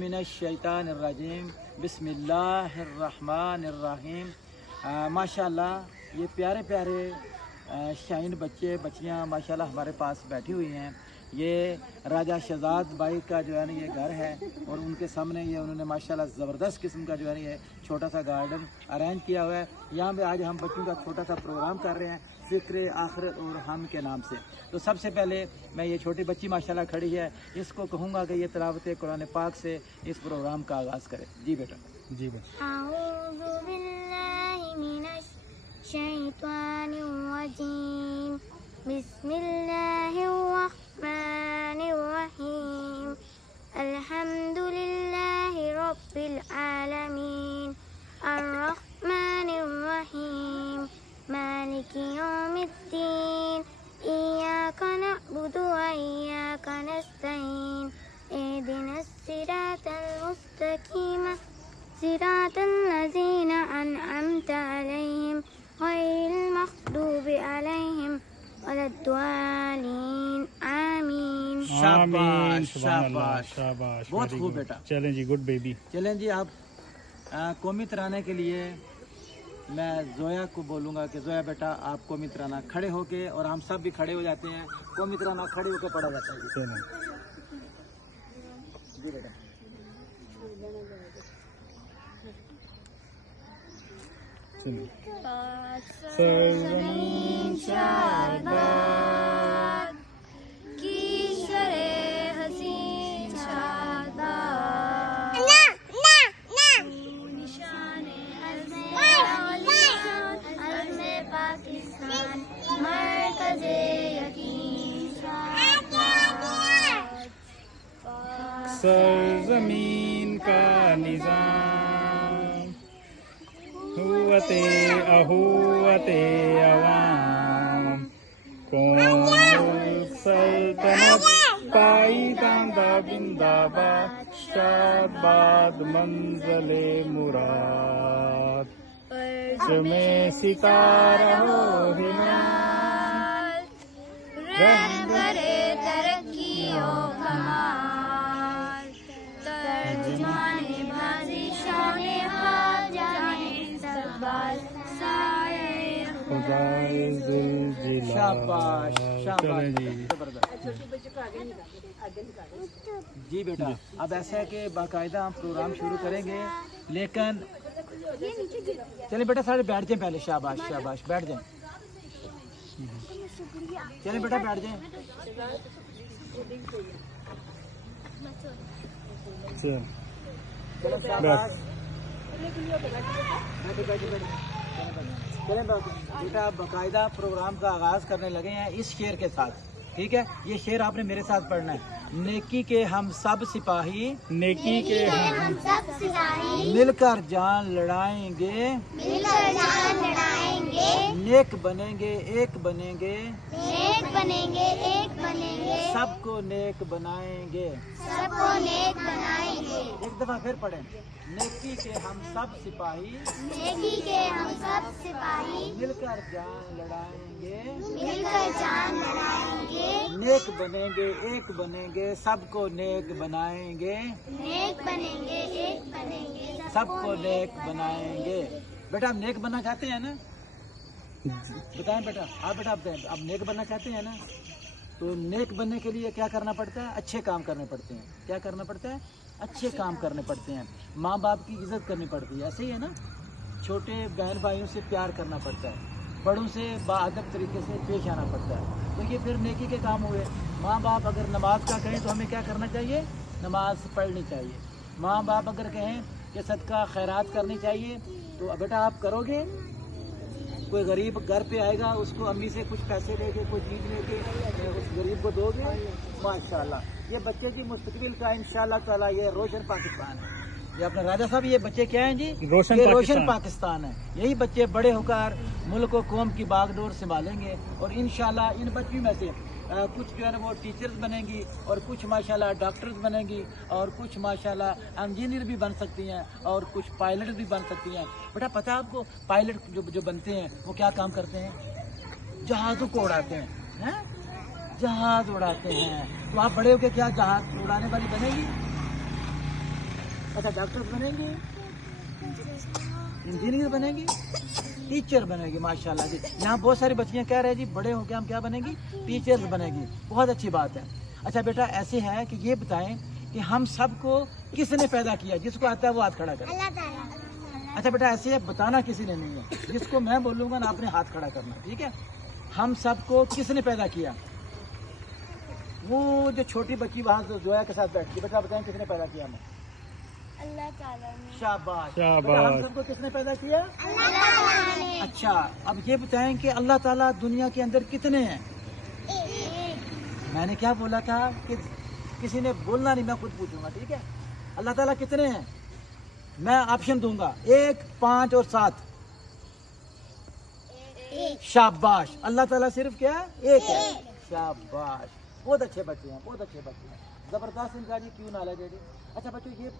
मिनश्शैतानिर्रजीम बिस्मिल्लाहिर्रहमानिर्रहीम। माशाल्लाह ये प्यारे प्यारे शाहीन बच्चे बच्चियाँ माशाल्लाह हमारे पास बैठी हुई हैं। ये राजा शहजाद भाई का जो है ना ये घर है और उनके सामने ये उन्होंने माशाल्लाह ज़बरदस्त किस्म का जो है ना ये छोटा सा गार्डन अरेंज किया हुआ है। यहाँ पे आज हम बच्चों का छोटा सा प्रोग्राम कर रहे हैं फ़िक्र आखिरत और हम के नाम से। तो सबसे पहले मैं ये छोटी बच्ची माशाल्लाह खड़ी है, इसको कहूँगा कि ये तिलावत कुरान पाक से इस प्रोग्राम का आगाज़ करे। जी बेटा। जी बेटा। बिस्मिल्लाहिर्रहमानिर्रहीम। अल्हम्दुलिल्लाहि रब्बिल आलमीन अर्रहमानिर्रहीम मालिकि यौमिद्दीन इय्याका नअबुदु व इय्याका नस्तईन इहदिनस सिरातल मुस्तकीम सिरातल लज़ीना अनअमता अलैहिम गैरिल मग़दूबि अलैहिम वलद्दालीन आमीन। शाबाश शाबाश शाबाश, बहुत खूब बेटा। चलें जी, गुड बेबी। चलें जी, आप कौमी तराने के लिए मैं जोया को बोलूँगा कि जोया बेटा आप कौमी तराना खड़े होके, और हम सब भी खड़े हो जाते हैं, कौमी तराना खड़े होके पढ़ा जाता है। जी बेटा। ज़मीन शादात की शरे हसीन शादात निशाने अज़्मे पाकिस्तान मरकज़े यकीन शादात। सरज़मीन का निज़ाम हुवते अहुवते अवाम कौम सल्तनत पाईदांदा बिंदाबाद शाबाद मंज़ले मुराद में सितारा हो हिलाल रहबरे तरक्की ओ कमाल तर्जुमाने बाज़ी शाने हाल जाने इस्तक़बाल साए खुदाए ज़ुल जलाल। शाबाश शाबाश चलें जी। जी बेटा, अब ऐसा है कि बाकायदा हम प्रोग्राम शुरू करेंगे, लेकिन चलिए बेटा सारे बैठ जाएं पहले। शाबाश शाबाश, बैठ जाएं। चलिए बेटा बैठ जाएं। चलो शाबाश। चलें बेटा, बाकायदा प्रोग्राम का आगाज करने लगे हैं इस शेर के साथ। ठीक है, ये शेर आपने मेरे साथ पढ़ना है। नेकी के हम सब सिपाही, नेकी के हम सब सिपाही मिलकर जान लड़ाएंगे, मिलकर जान लड़ाएंगे, नेक बनेंगे एक बनेंगे, नेक बनेंगे एक बनेंगे, सबको नेक बनाएंगे। सबको नेक बनाएंगे। एक दफा फिर पढ़ें। नेकी के हम सब सिपाही, नेकी के हम सब सिपाही मिलकर जान लड़ाएंगे, मिलकर जान लड़ाएंगे, नेक बनेंगे एक बनेंगे, सबको नेक बनाएंगे, नेक बनेंगे एक बनेंगे, सबको नेक बनाएंगे। बेटा आप नेक बनना चाहते हैं ना? बताएं बेटा, आप बताएं, आप नेक बनना चाहते हैं ना? तो नेक बनने के लिए क्या करना पड़ता है? अच्छे काम करने पड़ते हैं। क्या करना पड़ता है? अच्छे काम करने पड़ते हैं। माँ बाप की इज्जत करनी पड़ती है, ऐसे ही है ना? छोटे बहन भाइयों से प्यार करना पड़ता है, बड़ों से बाअदब तरीके से पेश आना पड़ता है। तो ये फिर नेकी के काम हुए। माँ बाप अगर नमाज का कहें तो हमें क्या करना चाहिए? नमाज पढ़नी चाहिए। माँ बाप अगर कहें कि सदका खैरात करनी चाहिए तो बेटा आप करोगे? कोई गरीब घर पे आएगा, उसको अम्मी से कुछ पैसे लेके कोई चीज़ लेके उस गरीब को दोगे? माशाल्लाह, ये बच्चे की मुस्तकबिल का इंशाल्लाह ताला ये रोशन पाकिस्तान है। ये अपने राजा साहब, ये बच्चे क्या हैं जी? रोशन पाकिस्तान है। यही बच्चे बड़े होकर मुल्क और कौम की बागडोर संभालेंगे और इंशाल्लाह इन बच्चों में से कुछ जो है ना वो टीचर्स बनेंगी और कुछ माशाल्लाह डॉक्टर्स बनेंगी और कुछ माशाल्लाह इंजीनियर भी बन सकती हैं और कुछ पायलट भी बन सकती हैं। बेटा पता है आपको पायलट जो बनते हैं वो क्या काम करते हैं? जहाज़ों को उड़ाते हैं, जहाज उड़ाते हैं। तो आप बड़े होकर क्या जहाज उड़ाने वाली बनेगी? अच्छा डॉक्टर बनेंगी, इंजीनियर बनेगी, टीचर बनेगी माशाल्लाह जी। यहाँ बहुत सारी बच्चियाँ कह रहे हैं जी बड़े होकर हम क्या बनेंगी? टीचर्स बनेगी। बहुत अच्छी बात है। अच्छा बेटा ऐसे है कि ये बताएं कि हम सबको किसने पैदा किया? जिसको आता है वो हाथ खड़ा करे। अल्लाह ताला। अच्छा बेटा ऐसे है बताना किसी ने नहीं है, जिसको मैं बोलूँगा ना आपने हाथ खड़ा करना, ठीक है? हम सबको किसने पैदा किया? वो जो छोटी बच्ची वहाँ जोया के साथ बैठती, बेटा बताएं किसने पैदा किया? हमें अल्लाह ताला ने। शाबाश। शाबाश। बेटा, हम सबको किसने पैदा किया? अल्लाह ताला ने। अच्छा अब ये बताएं कि अल्लाह ताला दुनिया के अंदर कितने हैं? मैंने क्या बोला था कि किसी ने बोलना नहीं, मैं खुद पूछूंगा, ठीक है? अल्लाह ताला कितने हैं? मैं ऑप्शन दूंगा 1, 5 और 7। शाबाश। अल्लाह ताला सिर्फ क्या एक है। शाबाश, बहुत अच्छे बच्चे हैं, बहुत अच्छे बच्चे हैं, जबरदस्त। इनका जी क्यों नॉलेज है जी। अच्छा बच्चों ये